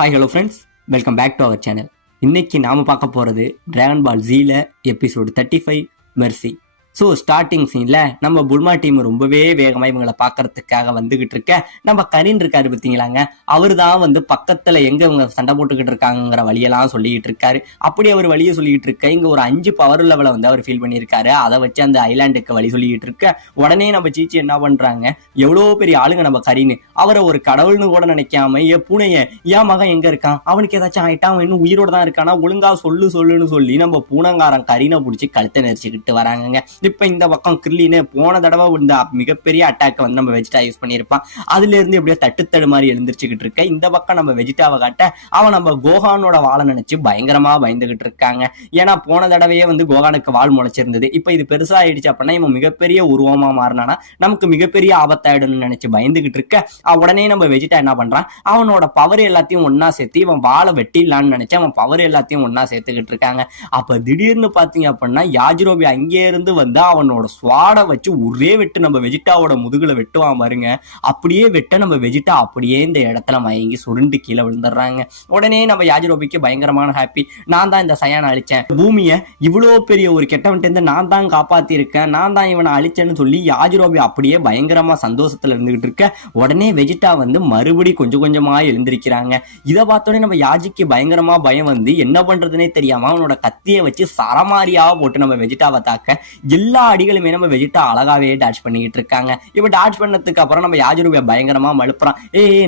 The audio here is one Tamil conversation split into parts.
Hi hello friends, welcome back to our channel. இன்னைக்கு நாம பார்க்க போறது டிராகன் பால் ஜீல எபிசோடு 35 மெர்சி. ஸோ ஸ்டார்டிங் சீன்ல நம்ம புல்மா டீம் ரொம்பவே வேகமா இவங்களை பாக்குறதுக்காக வந்துகிட்டு இருக்க நம்ம கரீன் இருக்காரு பார்த்தீங்களாங்க, அவரு தான் வந்து பக்கத்துல எங்க இவங்க சண்டை போட்டுக்கிட்டு இருக்காங்கிற வழியெல்லாம் சொல்லிக்கிட்டு இருக்காரு. அப்படி அவர் வழியை சொல்லிக்கிட்டு இருக்க இங்க ஒரு 5 பவர் லெவலை வந்து அவர் ஃபீல் பண்ணியிருக்காரு. அதை வச்சு அந்த ஐலாண்டுக்கு வழி சொல்லிக்கிட்டு இருக்க உடனே நம்ம சீச்சி என்ன பண்றாங்க, எவ்வளவு பெரிய ஆளுங்க நம்ம கரீன், அவரை ஒரு கடவுள்னு கூட நினைக்காம பூனைய என் மகன் எங்க இருக்கான், அவனுக்கு ஏதாச்சும் ஆயிட்டா, அவன் இன்னும் உயிரோட தான் இருக்கானா, ஒழுங்கா சொல்லுன்னு சொல்லி நம்ம பூனங்காரன் கரீனை பிடிச்சி கழுத்தை நெரிச்சுக்கிட்டு வராங்க. இப்ப இந்த பக்கம் கிர்லின்னு போன தடவை இந்த மிகப்பெரிய அட்டாக் வந்து நம்ம வெஜிடா யூஸ் பண்ணியிருப்பான், அதுல இருந்து எப்படியோ தட்டுத்தடு மாதிரி எழுந்திரிச்சுக்கிட்டு இருக்க. இந்த பக்கம் நம்ம வெஜிடாவை காட்ட அவன் நம்ம கோகானோட வாழை நினைச்சு பயங்கரமா பயந்துகிட்டு இருக்காங்க. ஏன்னா போன தடவையே வந்து கோகானுக்கு வால் முளைச்சிருந்தது. இப்ப இது பெருசா ஆயிடுச்சு அப்படின்னா இவன் மிகப்பெரிய உருவமா மாறினானா நமக்கு மிகப்பெரிய ஆபத்தாயிடும்னு நினைச்சு பயந்துகிட்டு இருக்க. உடனே நம்ம வெஜிடா என்ன பண்றான், அவனோட பவர் எல்லாத்தையும் ஒன்னா சேர்த்து இவன் வாழை வெட்டிடலான்னு நினைச்சு அவன் பவர் எல்லாத்தையும் ஒன்னா சேர்த்துக்கிட்டு இருக்காங்க. அப்ப திடீர்னு பாத்தீங்க அப்படின்னா யாஜிரோபி அங்கே இருந்து வந்து அவனோட ஸ்வாடை வச்சு ஒரே வெட்டு நம்ம வெஜிடாவோட முதுகுல வெட்டுவான் பாருங்க. அப்படியே வெட்ட நம்ம வெஜிடா அப்படியே இந்த இடத்துல மயங்கி சுருண்டு கீழே விழுந்துடுறாங்க. உடனே நம்ம யாஜிரோபிக்கு பயங்கரமான ஹாப்பி, நான் தான் இந்த சயானை அழிச்சேன், பூமியை இவ்வளோ பெரிய ஒரு கெட்டவன்ட்டு நான் தான் காப்பாத்தி இருக்கேன், நான் தான் இவனை அழிச்சேன்னு சொல்லி யாஜிரோபி அப்படியே பயங்கரமா சந்தோஷத்துல இருந்துகிட்டு இருக்க. உடனே வெஜிடா வந்து மறுபடி கொஞ்சம் கொஞ்சமா எழுந்திருக்கிறாங்க. இதை பார்த்தோன்னே நம்ம யாஜிக்கு பயங்கரமா பயம் வந்து என்ன பண்றதுன்னே தெரியாம அவனோட கத்தியை வச்சு சரமாரியாக போட்டு நம்ம வெஜிடாவை தாக்க எல்லா அடிகளுமே நம்ம வெஜிடா அழகாவே டாச் பண்ணிக்கிட்டு இருக்காங்க. இப்ப டாச் பண்ணதுக்கு அப்புறம் நம்ம யாஜிரோபியை பயங்கரமா மழுப்புறான்,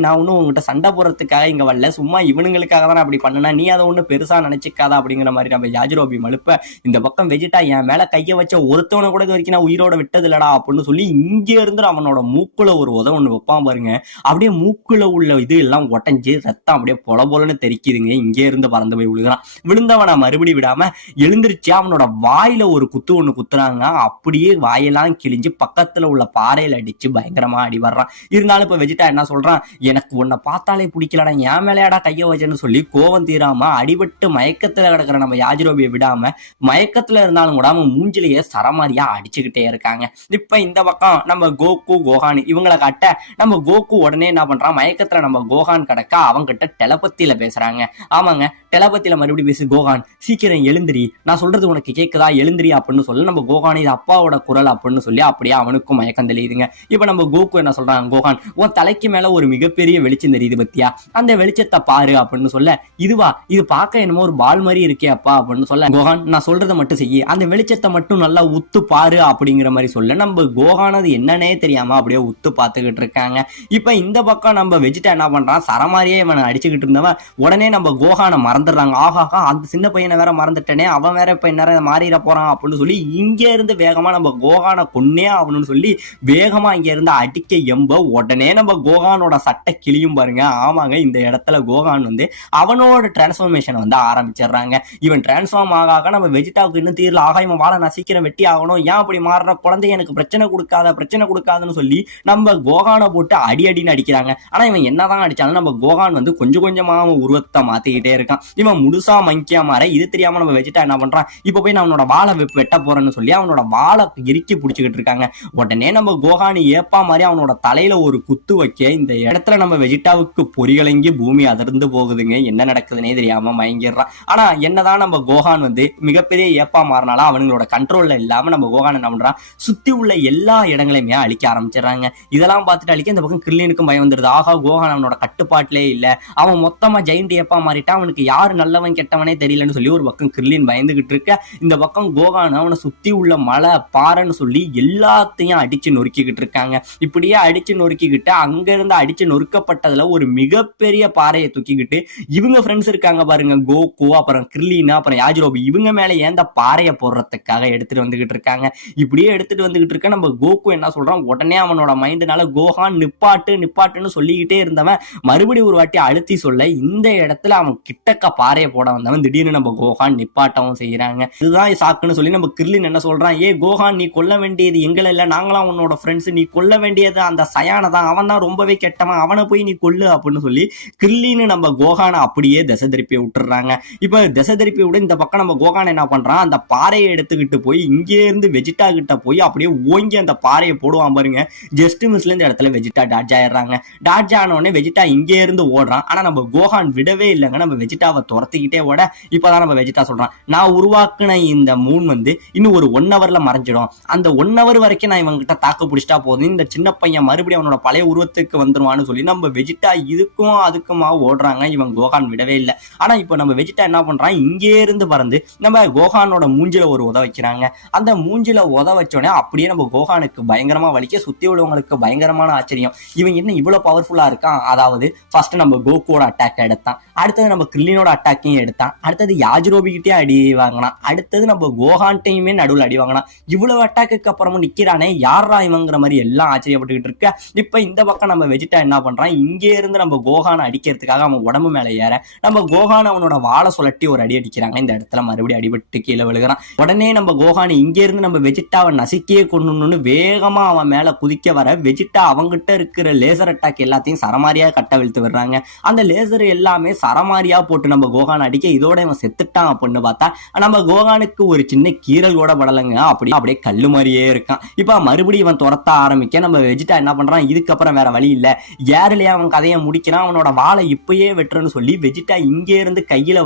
நான் ஒன்னும் உங்ககிட்ட சண்டை போடுறதுக்காக இங்க வரல, சும்மா இவனுங்களுக்காக தான் அப்படி பண்ணனா, நீ அதை ஒண்ணு பெருசா நினைச்சுக்காதா அப்படிங்கிற மாதிரி நம்ம யாஜிரோபி மழுப்ப. இந்த பக்கம் வெஜிடா என் மேல கைய வச்ச ஒருத்தவனை கூட இது வரைக்கும் நான் உயிரோட விட்டது இல்லடா அப்படின்னு சொல்லி இங்க இருந்து அவனோட மூக்குல ஒரு ஒன்று வைப்பான் பாருங்க. அப்படியே மூக்குல உள்ள இது எல்லாம் ஒட்டஞ்சு ரத்தம் அப்படியே பொலன்னு தெரிக்குதுங்க. இங்கே இருந்து பறந்து போய் விழுகிறான். விழுந்தவனை மறுபடி விடாம எழுந்திருச்சு அவனோட வாயில ஒரு குத்து ஒண்ணு குத்துறாங்க. அப்படியே வாயெல்லாம் கிழிஞ்சு பக்கத்துல உள்ள பாறையில அடிச்சு பயங்கரமா அடி வர்றான். இருந்தாலும் இப்ப வெஜிடா என்ன சொல்றான், எனக்கு உன்னை பார்த்தாலே பிடிக்கலடா, என் மேலையாடா கைய வச்சேன்னு சொல்லி கோவம் தீராம அடிபட்டு மயக்கத்துல கிடக்குற நம்ம யாஜிரோபியை விடாம மயக்கத்துல இருந்தாலும் கூட அவன் மூஞ்சிலேயே சரமாரியா அடிச்சுக்கிட்டே இருக்காங்க. இப்ப இந்த பக்கம் நம்ம கோகு கோகான் இவங்களை காட்ட நம்ம கோகு உடனே என்ன பண்றான், மயக்கத்துல நம்ம கோகான் கிடக்க அவங்கிட்ட டெலபத்தியில பேசுறாங்க. ஆமாங்க, டெலபத்தியில மறுபடியும் பேசு, கோகான் சீக்கிரம் எழுந்திரி, நான் சொல்றது உனக்கு கேக்குதா, எழுந்திரி அப்படின்னு சொல்லி நம்ம கோகான் இது அப்பாவோட குரல் அப்படின்னு சொல்லி அப்படியே அவனுக்கும் மயக்கம் தெரியுதுங்க. இப்ப நம்ம கோகு என்ன சொல்றாங்க, கோகான் உன் தலைக்கு மேல ஒரு மிகப்பெரிய வெளிச்சம் தெரியுது பத்தியா, அந்த வெளிச்சத்தை பாரு அப்படின்னு சொல்ல, இதுவா, இது பார்க்க என்னமோ ஒரு பால் மாதிரி இருக்கே அப்பா அப்படின்னு சொல்ல, கோகான் நான் சொல்றதை மட்டும் செய்ய, அந்த வெளிச்சத்தை மட்டும் நல்லா உத்து பாரு அப்படிங்கிற மாதிரி சொல்ல நம்ம கோகான் அது என்னன்னே தெரியாம அப்படியே உத்து பார்த்துக்கிட்டு இருக்காங்க. இப்ப இந்த பக்கம் நம்ம வெஜிடா என்ன பண்றான், சரமாரியே இவனை அடிச்சுக்கிட்டு இருந்தவன் உடனே நம்ம கோகானை மறந்துடுறாங்க. ஆஹாஹா, அந்த சின்ன பையனை வேற மறந்துட்டேனே, அவன் வேற இப்ப என்ன மாறிட போறான் அப்படின்னு சொல்லி இங்க இருந்து வேகமா நம்ம கோகானை கொன்னே ஆகணும்னு சொல்லி வேகமா இங்க இருந்து அடிக்க எம்ப உடனே நம்ம கோகானோட சட்டை கிளியும் பாருங்க. ஆமாங்க, இந்த இடத்துல கோகான் வந்து அவனோட டிரான்ஸ்ஃபர்மேஷன் வந்து ஆரம்பிச்சிடுறாங்க. இவன் டிரான்ஸ்ஃபார்ம் ஆக நம்ம வெஜிடாவுக்கு இன்னும் தீர்ல ஆக இவன் வாழ நான் சீக்கிரம் வெட்டி ஆகணும், ஏன் அப்படி மாறுற குழந்தைய எனக்கு பிரச்சனை கொடுக்காதுன்னு சொல்லி நம்ம கோகானை போட்டு அடின்னு அடிக்கிறாங்க. ஆனா இவன் என்னதான் அடிச்சாலும் நம்ம கோகான் வந்து கொஞ்சம் கொஞ்சமா உருவத்தை மாத்திக்கிட்டே இருக்கான். இவன் முழுசா மங்கியா மாற இது தெரியாம நம்ம வெஜிடா என்ன பண்றான், இப்ப போய் நான் அவனோட வாழை வெட்ட போறேன்னு சொல்லி அவனோட வாழை இறுக்கி பிடிச்சிக்கிட்டு இருக்காங்க. உடனே நம்ம கோகானி ஏப்பா மாதிரி அவனோட தலையில ஒரு குத்து வைக்க இந்த இடத்துல நம்ம வெஜிடாவுக்கு பொறிகலங்கி பூமி அதிர்ந்து போகுதுங்க. என்ன நடக்குதுன்னே தெரியாம மயங்கிடுறான். ஆனா என்னதான் நம்ம கோகான் வந்து மிகப்பெரிய ஏப்பா மாறினாலும் அவங்களோட கண்ட்ரோல்ல இல்லாம நம்ம கோகான் என்ன பண்றான், சுத்தி உள்ள எல்லா இடங்களையுமே அழிக்க ஆரம்பிச்சிடறாங்க. இதெல்லாம் பார்த்துட்டு அழிக்க இந்த பக்கம் கிர்லினுக்கும் பயம் வந்துருது. ஆகா, கோகான் அவனோட கட்டுப்பாட்டிலே இல்ல, அவன் மொத்தமா ஜெயிண்ட் ஏப்பா மாறிட்டா, அவனுக்கு யாரு நல்லவன் கெட்டவனே தெரியலன்னு சொல்லி ஒரு பக்கம் கிர்லின் பயந்துகிட்டு இருக்க. இந்த பக்கம் கோகான் அவனை சுத்தி உள்ள மலை பாறைன்னு சொல்லி எல்லாத்தையும் அடிச்சு நொறுக்கிக்கிட்டு இருக்காங்க. இப்படியே அடிச்சு நொறுக்கிக்கிட்டு அங்க இருந்து அடிச்சு நொறுக்கப்பட்டதுல ஒரு மிகப்பெரிய பாறையை தூக்கிக்கிட்டு இவங்க ஃப்ரெண்ட்ஸ் இருக்காங்க பாருங்க, கோகு அப்புறம் கிர்லின் அப்புறம் யாஜிரோபி, இவங்க மேல ஏந்த பாறையை போடுறதுக்காக எடுத்துட்டு வந்துகிட்டு இருக்காங்க. இப்படியே எடுத்துட்டு வந்துகிட்டு இருக்க நம்ம கோகு என்ன சொல்றான், உடனே அவனோட மைண்டுனால கோகான் நிப்பாட்டுன்னு சொல்லிக்கிட்டே இருந்தவன் மறுபடியும் ஒரு வாட்டி அழுத்தி சொல்ல இந்த இடத்துல அவன் கிட்டக்க பாறையை போட வந்தவன் திடீர்னு நம்ம கோகான் நிப்பாட்டவும் செய்யறாங்க. இதுதான் சாக்குன்னு சொல்லி நம்ம கிர்லின் என்ன சொல்றான், சொல்றான், ஏ கோஹான், நீ கொல்ல வேண்டியது எங்களை இல்ல, நாங்களாம் உன்னோட ஃப்ரெண்ட்ஸ், நீ கொல்ல வேண்டியது அந்த சயானை தான், அவன் தான் ரொம்பவே கெட்டவன், அவனை போய் நீ கொல்லு அப்படின்னு சொல்லி கிர்லின்னு நம்ம கோஹானை அப்படியே திசை திருப்பி விட்டுறாங்க. இப்ப திசை திருப்பி விட இந்த பக்கம் நம்ம கோஹான் என்ன பண்றான், அந்த பாறையை எடுத்துக்கிட்டு போய் இங்கே இருந்து வெஜிடா கிட்ட போய் அப்படியே ஓங்கி அந்த பாறையை போடுவான் பாருங்க. ஜஸ்ட் மிஸ்ல இந்த இடத்துல வெஜிடா டாட்ஜ் ஆயிடுறாங்க. டாட்ஜ் ஆன உடனே வெஜிடா இங்கே இருந்து ஓடுறான். ஆனா நம்ம கோஹான் விடவே இல்லைங்க, நம்ம வெஜிடாவை துரத்திக்கிட்டே ஓட. இப்பதான் நம்ம வெஜிடா சொல்றான், நான் உருவாக்குன இந்த மூன் இன்னும் ஒரு 1 ஹவர்ல மறைஞ்சிடும், அந்த 1 ஹவர் வரைக்கும் நான் இவங்கிட்ட தாக்கு பிடிச்சிட்டா போதும், இந்த சின்ன பையன் மறுபடியும் அவனோட பழைய உருவத்துக்கு வந்துருவான்னு சொல்லி நம்ம வெஜிடா இதுக்கும் அதுக்குமா ஓடுறாங்க. இவன் கோஹான் விடவே இல்லை. ஆனா இப்ப நம்ம வெஜிடா என்ன பண்றான், இங்கே இருந்து பறந்து நம்ம கோஹானோட மூஞ்சில ஒரு உத வைக்கிறாங்க. அந்த மூஞ்சில உத வச்சோடனே அப்படியே நம்ம கோஹானுக்கு பயங்கரமா வலிக்க, சுத்தி உள்ளவங்களுக்கு பயங்கரமான ஆச்சரியம், இவன் என்ன இவ்வளவு பவர்ஃபுல்லா இருக்கான். அதாவது ஃபர்ஸ்ட் நம்ம கோகுவோட அட்டாக் எடுத்தான், அடுத்தது நம்ம கிர்லினோட அட்டாக்கையும் எடுத்தான், அடுத்தது யாஜ்ரோபி கிட்டே அடி வாங்கினான், அடுத்தது நம்ம கோஹான்ட்டையுமே நடுவில் அடி வாங்கினான். இவ்வளவு அட்டாக்கு அப்புறமும் நிக்கிறானே, யாரா இவங்கிற மாதிரி எல்லாம் ஆச்சரியப்பட்டுக்கிட்டு இருக்க. இப்ப இந்த பக்கம் நம்ம வெஜிடா என்ன பண்றான், இங்கே இருந்து நம்ம கோஹானை அடிக்கிறதுக்காக அவன் உடம்பு மேல ஏற நம்ம கோஹான் அவனோட வாழை சுழட்டி ஒரு அடி அடிக்கிறாங்க. இந்த இடத்துல மறுபடியும் அடிபட்டு கீழே விழுகிறான். உடனே நம்ம கோஹான் இங்கே இருந்து நம்ம வெஜிடாவை நசுக்கியே கொண்டு வேகமா அவன் மேல குதிக்க வர, வெஜிடா அவங்கிட்ட இருக்கிற லேசர் அட்டாக் எல்லாத்தையும் சரமாரியா கட்டவிழ்த்து விடுறாங்க. அந்த லேசர் எல்லாமே சரமாரியா போட்டு நம்ம கோஹான் அடிக்க, இதோட இவன் செத்துட்டான் அப்படின்னு பார்த்தா நம்ம கோஹானுக்கு ஒரு சின்ன கீரல் கூட படலைங்க, அப்படியே கல்லு மாதிரியே இருக்கான். இப்ப மறுபடியும் இவன் துரத்த ஆரம்பிக்க நம்ம வெஜிடா என்ன பண்றான், இதுக்கப்புறம் வேற வழி இல்ல, ஏர்லயே அவன் கதையை முடிக்கிறான், அவனோட வாழை இப்பயே வெட்டுறன்னு சொல்லி வெஜிடா இங்கே இருந்து கையில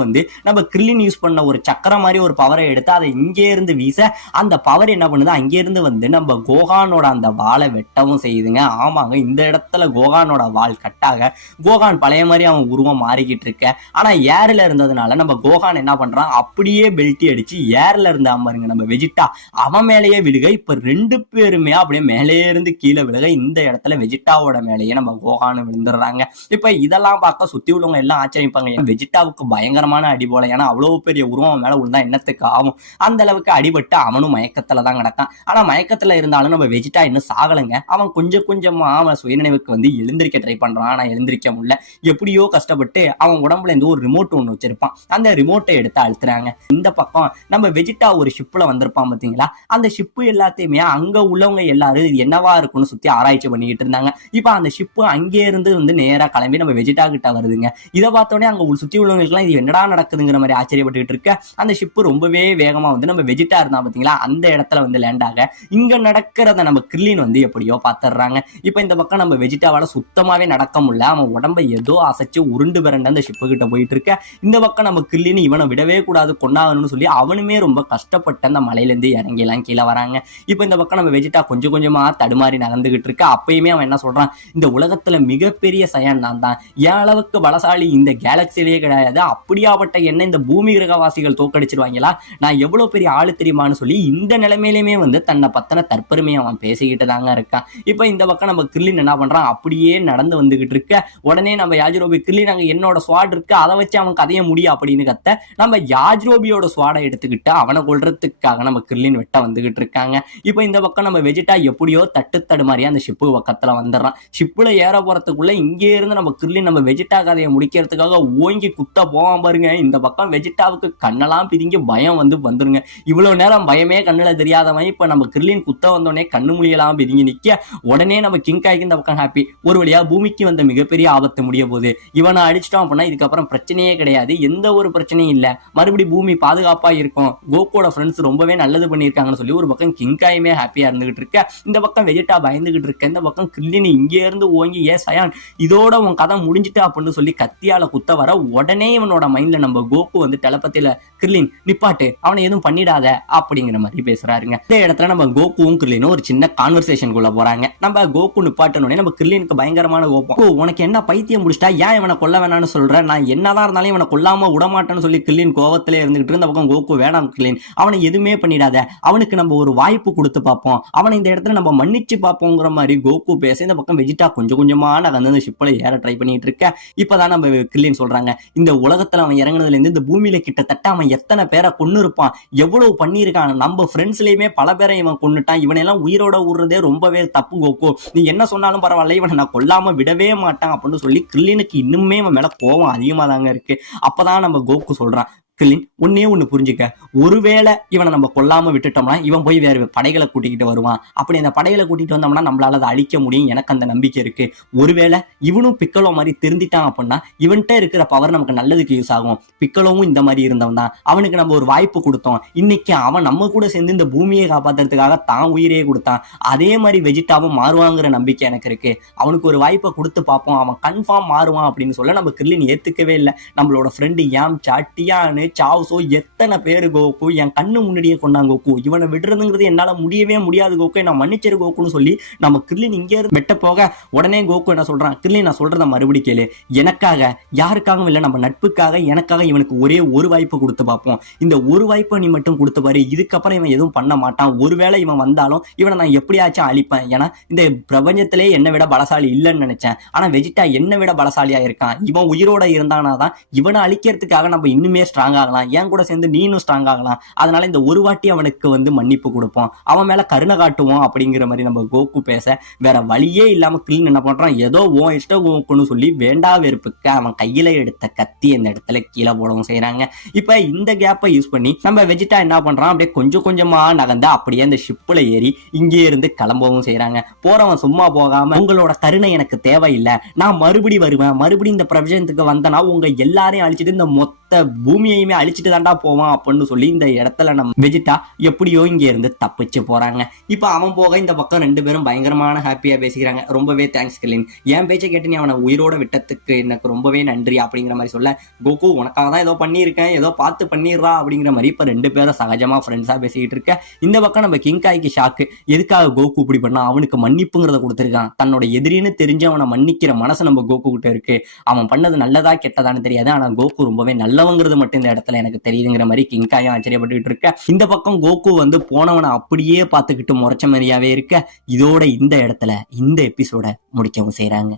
நம்ம கிர்லின் யூஸ் பண்ண ஒரு சக்கரம் மாதிரி ஒரு பவரை எடுத்து அதை இங்கே இருந்து வீச, அந்த பவர் என்ன பண்ணுது, அங்கே இருந்து நம்ம கோஹானோட அந்த வாழை வெட்டவும் செய்யுதுங்க. ஆமாங்க, இந்த இடத்துல கோஹானோட வால் கட்டாக கோஹான் பழைய மாதிரி அவன் உருவம் மாறிக்கிட்டு இருக்க. ஆனா ஏர்ல இருந்ததுனால நம்ம கோஹான் என்ன பண்றான், அப்படியே பெல்ட்டி அடிச்சு ஏர்ல இருந்த பாருங்க நம்ம வெஜிடா அவன் மேலேயே விழுக. இப்ப 2 பேருமே அப்படியே மேலே இருந்து கீழே விழுக, இந்த இடத்துல வெஜிடாவோட மேலேயே நம்ம கோஹான் விழுந்துடுறாங்க. இப்ப இதெல்லாம் பார்க்க சுத்தி உள்ளவங்க எல்லாம் ஆச்சரிப்பாங்க, வெஜிடாவுக்கு பயங்கரமான அடி போல, ஏன்னா அவ்வளவு பெரிய உருவம் மேல விழுந்தா என்னத்துக்கு ஆகும், அந்த அளவுக்கு அடிபட்டு அவனும் மயக்கத்துல தான் கிடக்கான். ஆனா மயக்கத்துல இருந்தாலும் நம்ம வெஜிடா இன்னும் சாகலைங்க, அவன் கொஞ்சம் கொஞ்சமா அவன் சுயநினைவுக்கு எழுந்திருக்க ட்ரை பண்றான். ஆனா எழுந்திருக்க முடியல, எப்படியோ கஷ்டப்பட்டு அவன் உடம்புல இருந்து ஒரு ரிமோட் ஒண்ணு வச்சிருப்பான், அந்த ரிமோட்டை எடுத்து அழுத்துறாங்க. இந்த பக்கம் நம்ம வெஜிடா ஒரு ஷிப்ல வந்திருப்பான் பாத்தீங்களா, அந்த ஷிப்பு எல்லாத்தையுமே அங்க உள்ளவங்க எல்லாரும் இது என்னவா இருக்குன்னு சுத்தி ஆராய்ச்சி பண்ணிக்கிட்டு இருந்தாங்க. இப்ப அந்த ஷிப்பு அங்கே இருந்து நேரா கிளம்பி நம்ம வெஜிடா கிட்ட வருதுங்க. இதை பார்த்தோன்னே அங்க சுத்தி உள்ளவங்களுக்கு எல்லாம் இது என்னடா நடக்குதுங்கிற மாதிரி ஆச்சரியப்பட்டுக்கிட்டு இருக்க. அந்த ஷிப்பு ரொம்பவே வேகமா நம்ம வெஜிடா இருந்தா பாத்தீங்களா, அந்த இடத்துல லேண்ட் ஆக இங்க நடக்கிறத நம்ம கிர்லின் எப்படியோ பாத்துறாங்க. இப்ப இந்த பக்கம் நம்ம வெஜிடாவால சுத்தமாவே நடக்க முடியல, அவன் உடம்பை ஏதோ அசைச்சு உருண்டு பிறண்ட அந்த ஷிப்பு கிட்ட போயிட்டு இருக்க. இந்த பக்கம் நம்ம கிர்லின் இவனை விடவே கூடாது, கொண்டாகணும்னு சொல்லி அவனுமே ரொம்ப கஷ்டப்பட்டு அந்த மலையில இருந்து இறங்கி எல்லாம் கீழே வராங்க. இப்ப இந்த பக்கம் நம்ம வெஜிடா கொஞ்சம் கொஞ்சமா தடுமாறி நகர்ந்துகிட்டு இருக்க. அப்பயுமே அவன் என்ன சொல்றான், இந்த உலகத்துல மிகப்பெரிய சயான் நான் தான், என் அளவுக்கு பலசாலி இந்த கேலக்சிலேயே கிடையாது, அப்படியாப்பட்ட என்ன இந்த பூமி கிரகவாசிகள் தோக்கடிச்சிருவாங்களா, நான் எவ்வளவு பெரிய ஆளு தெரியுமான்னு சொல்லி இந்த நிலைமையிலுமே தன்னை பத்தின தற்பெருமையை அவன் பேசிக்கிட்டு தாங்க இருக்கான். இப்ப இந்த பக்கம் நம்ம கிர்லின் என்ன பண்றான், அப்படியே நடந்து வந்துகிட்டு இருக்க. உடனே நம்ம யாஜ்ரோபி, கிர்லின் அங்க என்னோட ஸ்வாட் இருக்கு, அதை வச்சு அவன் கதையை முடியும் அப்படின்னு கத்த, நம்ம யாஜ்ரோபியோட ஸ்வாடை எடுத்துக்கிட்டு அவனை கொல்றதுக்காக நம்ம கிர்லின் வெட்ட வந்துகிட்டு இருக்காங்க. இப்ப இந்த பக்கம் நம்ம வெஜிடா எப்படியோ தடுமாறியா அந்த ஷிப்பு பக்கத்துல வந்துடுறான். ஷிப்புல ஏற போறதுக்குள்ள இங்கே இருந்து நம்ம கிர்லின் நம்ம வெஜிடா கதையை முடிக்கிறதுக்காக ஓங்கி குத்த போவான் பாருங்க. இந்த பக்கம் வெஜிடாவுக்கு கண்ணெல்லாம் பிதிங்கி பயம் வந்துருங்க. இவ்வளவு நேரம் பயமே கண்ணுல தெரியாதவன் இப்ப நம்ம கிர்லின் குத்த வந்தோடனே கண்ணு முடியலாம் பிதிங்கி நிக்க. உடனே நம்ம கிங்காய்க்கு இந்த பக்கம் ஹாப்பி, ஒரு வழியா பூமிக்கு வந்த மிகப்பெரிய ஆபத்து முடிய போகுது, இவனை அடிச்சிட்டோம் அப்படின்னா இதுக்கப்புறம் பிரச்சனையே கிடையாது, எந்த ஒரு பிரச்சனையும் இல்ல, மறுபடியும் பூமி பாதுகாப்பா இருக்கும், கோகோட ஃப்ரெண்ட்ஸ் ரொம்பவே நல்லது பண்ணியிருக்காங்கன்னு சொல்லி ஒரு பக்கம் கிங்காயுமே ஹாப்பியா இருந்துகிட்டு இருக்க. இந்த பக்கம் வெஜிடா பயந்துகிட்டு இருக்க. இந்த பக்கம் கிர்லின் இங்கே இருந்து ஓங்கி, ஏ சயான் இதோட உன் கதை முடிஞ்சிட்டு அப்படின்னு சொல்லி கத்தியால குத்த வர, உடனே இவனோட மைண்ட்ல நம்ம கோகு டெலபத்தில கிர்லின் நிப்பாட்டு, அவனை எதுவும் பண்ணிடாத அப்படிங்கிற மாதிரி பேசுறாருங்க. இந்த இடத்துல நம்ம கோகுவும் கிர்லினும் ஒரு சின்ன கான்வர்சேஷனுக்குள்ள போறாங்க. நம்ம கோகு நிப்பாட்டனோடனே நம்ம கிர்லினுக்கு பயங்கரமான கோபம், உனக்கு என்ன பைத்தியம் முடிச்சிட்டா, ஏன் இவனை கொல்ல வேணாம்னு சொல்ற, நான் என்னதான் இருந்தாலும் இவனை கொல்லாம விடமாட்டேன்னு சொல்லி கிர்லின் கோவத்திலே இருந்துகிட்டு இருந்த பக்கம் கோகு, வேணாம் கிர்லின், அவனை எதுவுமே பண்ணிடாத, அவனுக்கு நம்ம ஒரு வாய்ப்பு கொடுத்து பார்ப்போம், அவனை இந்த இடத்துல நம்ம மன்னிச்சு பார்ப்போங்கிற மாதிரி கோகு பேச. இந்த பக்கம் வெஜிடா கொஞ்சம் கொஞ்சமா நகர்ந்து ஷிப்ல ஏற ட்ரை பண்ணிட்டு இருக்க. இப்பதான் நம்ம கிர்லின் சொல்றாங்க, இந்த உலகத்துல அவன் இறங்குனதுல இருந்து இந்த பூமியில கிட்டத்தட்ட அவன் எத்தனை பேரை கொன்னு இருப்பான், எவ்வளவு பண்ணியிருக்கான், நம்ம ஃப்ரெண்ட்ஸ்லயுமே பல பேரை இவன் கொன்னுட்டான், இவனெல்லாம் உயிரோட விடுறதே ரொம்பவே தப்பு கோகு, நீ என்ன சொன்னாலும் பரவாயில்ல, இவனை நான் கொல்லாம விடவே மாட்டான் அப்படின்னு சொல்லி கிர்லினுக்கு இன்னுமே இவன் மேல கோவம் அதிகமா தாங்க இருக்கு. அப்பதான் நம்ம கோகு சொல்றான், கிரில்லின் ஒன்னே ஒண்ணு புரிஞ்சுக்க, ஒருவேளை இவனை நம்ம கொல்லாம விட்டுட்டோம்னா இவன் போய் வேற படைகளை கூட்டிக்கிட்டு வருவான். அப்படி அந்த படைகளை கூட்டிட்டு வந்தோம்னா நம்மளால அதை அழிக்க முடியும், எனக்கு அந்த நம்பிக்கை இருக்கு. ஒருவேளை இவனும் பிக்கலோ மாதிரி திருந்திட்டான் அப்படின்னா இவன்கிட்ட இருக்கிற பவர் நமக்கு நல்லதுக்கு யூஸ் ஆகும். பிக்கலோவும் இந்த மாதிரி இருந்தவன் தான், அவனுக்கு நம்ம ஒரு வாய்ப்பு கொடுத்தோம். இன்னைக்கு அவன் நம்ம கூட சேர்ந்து இந்த பூமியை காப்பாத்துறதுக்காக தான் உயிரே கொடுத்தான். அதே மாதிரி வெஜிடாவும் மாறுவாங்கிற நம்பிக்கை எனக்கு இருக்கு. அவனுக்கு ஒரு வாய்ப்பை கொடுத்து பார்ப்போம், அவன் கன்ஃபார்ம் மாறுவான் அப்படின்னு சொல்ல நம்ம கிரில்லின் ஏத்துக்கவே இல்லை. நம்மளோட ஃப்ரெண்டு யாம்சா, டியானு, சாவ்சோ, எத்தனை பேரு கோகு என் கண்ணு முன்னாடியே கொண்டாங்க. கோகு இவனை விடுறதுங்கிறது என்னால முடியவே முடியாது கோகு, நான் மன்னிச்சிரு கோகுன்னு சொல்லி நம்ம கிரில்லின் இங்கே வெட்ட போக உடனே கோகு என்ன சொல்றான், கிரில்லின் நான் சொல்றத மறுபடி கேளு, எனக்காக யாருக்காகவும் இல்லை, நம்ம நட்புக்காக எனக்காக இவனுக்கு ஒரே ஒரு வாய்ப்பு கொடுத்து பார்ப்போம். இந்த ஒரு வாய்ப்பை நீ மட்டும் கொடுத்து பாரு, இதுக்கப்புறம் இவன் எதுவும் பண்ண மாட்டான். ஒருவேளை இவன் வந்தாலும் இவனை நான் எப்படியாச்சும் அழிப்பேன். ஏன்னா இந்த பிரபஞ்சத்திலே என்னை விட பலசாலி இல்லைன்னு நினைச்சேன், ஆனா வெஜிடா என்னை விட பலசாலியா இருக்கான். இவன் உயிரோட இருந்தானாதான் இவனை அழிக்கிறதுக்காக நம்ம இன்னுமே ஸ்ட்ராங் ஆகலாம், என் கூட சேர்ந்து நீனும் ஸ்ட்ராங் ஆகலாம். அதனால இந்த ஒரு வாட்டி அவனுக்கு மன்னிப்பு கொடுப்போம், அவன் மேல கருணை காட்டுவோம் அப்படிங்கிற மாதிரி நம்ம கோகு பேச வேற வழியே இல்லாம கிரில்லின் என்ன பண்றான், ஏதோ ஓ இஷ்ட கோகுன்னு சொல்லி வேண்டா வெறுப்புக்கு அவன் கையில எடுத்த கத்தி அந்த இடத்துல கீழே போடவும் செய்யறாங்க. இப்ப இந்த கேப்பை யூஸ் பண்ணி நம்ம வெஜிடா என்ன பண்றான், அப்படியே கொஞ்சம் கொஞ்சமா நகர்ந்து அப்படியே அந்த ஷிப்ல ஏறி இங்கே இருந்து கிளம்பவும் செய்யறாங்க. போறவன் சும்மா போகாம, உங்களோட கருணை எனக்கு தேவையில்லை, நான் மறுபடி வருவேன், மறுபடியும் இந்த பிரபஞ்சத்துக்கு வந்தனா உங்க எல்லாரையும் அழிச்சிட்டு இந்த மொத்த பூமியையுமே அழிச்சிட்டு தாண்டா போவான் அப்படின்னு சொல்லி இந்த இடத்துல நம்ம வெஜிடா எப்படியோ இங்க இருந்து தப்பிச்சு போறாங்க. இப்ப அவன் போக இந்த பக்கம் ரெண்டு பேரும் பயங்கரமான ஹாப்பியா பேசிக்கிறாங்க. ரொம்பவே தேங்க்ஸ் கிரில்லின், என் பேச்சை கேட்டு நீ அவனை உயிரோட விட்டதுக்கு எனக்கு ரொம்பவே நன்றி அப்படிங்கிற மாதிரி சொல்ல, கோகு உனக்காக தான் ஏதோ பண்ணியிருக்கேன், ஏதோ பார்த்து பண்ணிடுறா அப்படிங்கிற மாதிரி இப்ப ரெண்டு பேரும் சகஜமா ஃப்ரெண்ட்ஸா பேசிக்கிட்டு இருக்க. இந்த பக்கம் நம்ம கிங்காய்க்கு ஷாக்கு, எதுக்காக கோகு இப்படி பண்ணா, அவனுக்கு மன்னிப்புங்கிறத கொடுத்துருக்கான், தன்னோட எதிரின்னு தெரிஞ்சு அவனை மன்னிக்கிற மனசு நம்ம கோகு கிட்ட இருக்கு. அவன் பண்ணது நல்லதா கெட்டதான்னு தெரியாது, ஆனா கோகு ரொம்பவே நல்லவங்கிறது மட்டும் இந்த இடத்துல எனக்கு தெரியுதுங்கிற மாதிரி கிங்காயும் ஆச்சரியப்பட்டு இருக்க. இந்த பக்கம் கோகு போனவனை அப்படியே பார்த்துக்கிட்டு முறைச்ச மாதிரியாவே இருக்க. இதோட இந்த இடத்துல இந்த எபிசோட முடிக்கவும் செய்யறாங்க.